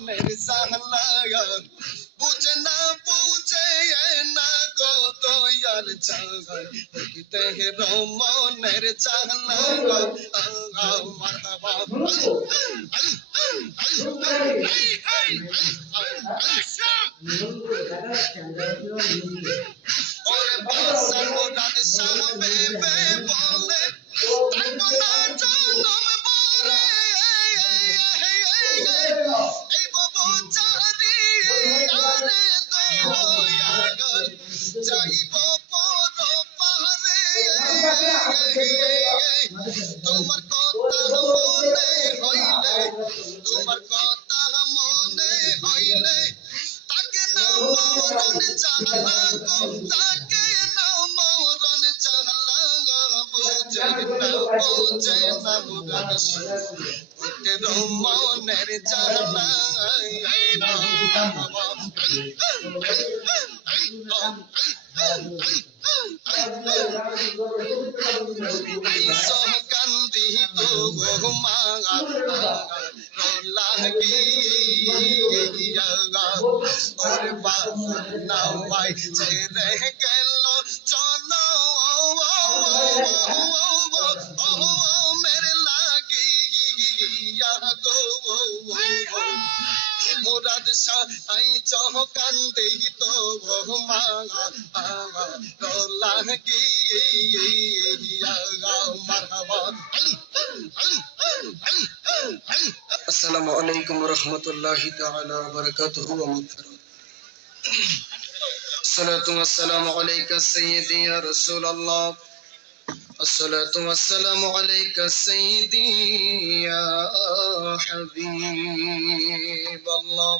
মনের জালা বুঝে না বুঝে না গো দয়াল জাগান দেখিতে মনের জালা মারহাবা ওরে বাসা মুরাদ সাহেবে বলে থাকবো না জনম বলে এই বাবু চারি আরে দয়াল যাইব পর পাহাড়ে তোমার কথা মনে হইলে তোমার কথা মনে হইলে তাকে নাও মরণ জাহালা গো তাকে নাও মরণ জাহালা বুঝে না মুরাদ তোর মনের জাহালা কান্দি গো মা লাগিয়া ওরে বাসনা মাই ছেড়ে গেল চলো মেরে লাগিয়া গো মুরাদ শাহ কান্দি তো মা লাগিয়া মারহাবা। আসসালামু আলাইকুম ওয়া রাহমাতুল্লাহি তাআলা ওয়া বারাকাতুহু ওয়া মাগফিরাতুহু। الصلاة والسلام عليك سيدي يا رسول الله الصلاة والسلام عليك سيدي يا حبيب الله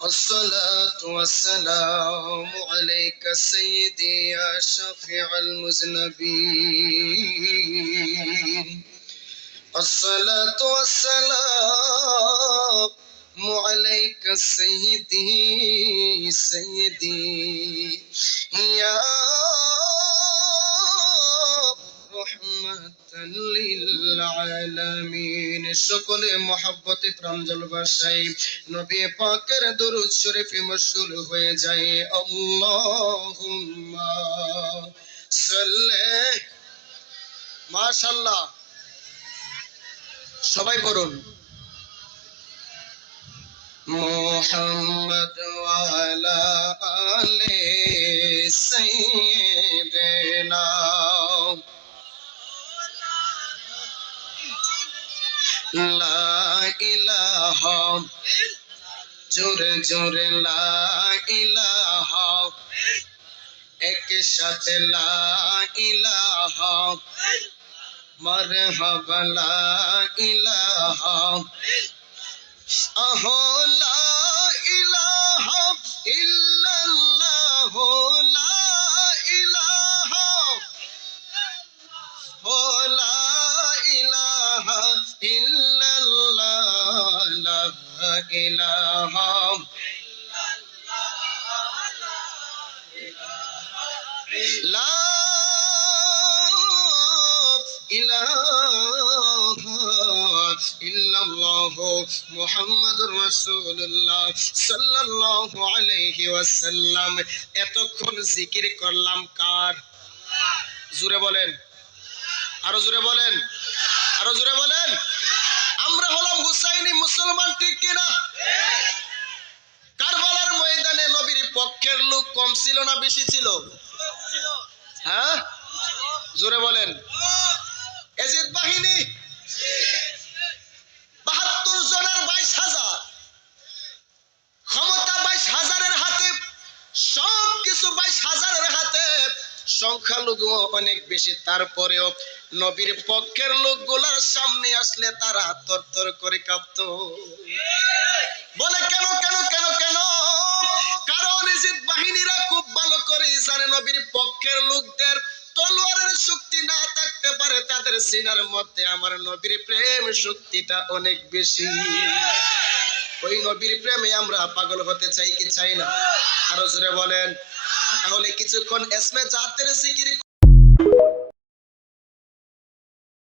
الصلاة والسلام عليك سيدي يا شفيع المذنبين الصلاة والسلام عليك سيدي يا رحمة للعالمين সকলে محبت اكرام জলবাসাই নবী পাকের দরুদ শরীফে মশগুল হয়ে যায় আল্লাহুম্মা সাল্লি মাশাআল্লাহ সবাই পড়ুন মুহাম্মদ ওয়া আলা আলি সাইয়্যিদিনা লা ইলাহা জোরে জোরে লা ইলাহা এক সাথে লা ইলাহা মারহাবা লা ইলাহা আহো লা ইলাহা ইল্লাল্লাহ লা ইলাহা ও লা ইলাহা ইল্লাল্লাহ লা ইলাহা লা মুহাম্মাদুর রাসূলুল্লাহ সাল্লাল্লাহু আলাইহি ওয়াসাল্লাম। এতক্ষণ জিকির করলাম কার? জোরে বলেন, আরো জোরে বলেন, আরো জোরে বলেন। আমরা হলাম হুসাইনি মুসলমান, ঠিক কিনা? কারবালার ময়দানে নবীর পক্ষের লোক কম ছিল না বেশি ছিল? হ্যাঁ জোরে বলেন। এজিদ বাহিনী ৭২ জনের ২২,০০০, ক্ষমতা ২২,০০০-এর হাতে, সবকিছু ২২,০০০-এর হাতে, সংখ্যালঘু অনেক বেশি। তারপরেও নবীর পক্ষের লোকগুলার সামনে আসলে তারা তরতর করে কাঁপত। বলে কেন কেন কেন কেন? কারণ এজিদ বাহিনীরা খুব ভালো করে জানে নবীর পক্ষের লোকদের তলোয়ারের শক্তি না থাকতে পারে, তাদের সিনার মধ্যে আমার নবীর প্রেম শক্তিটা অনেক বেশি। ওই নবীর প্রেমে আমরা পাগল হতে চাই কি চাই না? আরো জোরে বলেন। তাহলে কিছুক্ষণ এসমে জাতের জিকির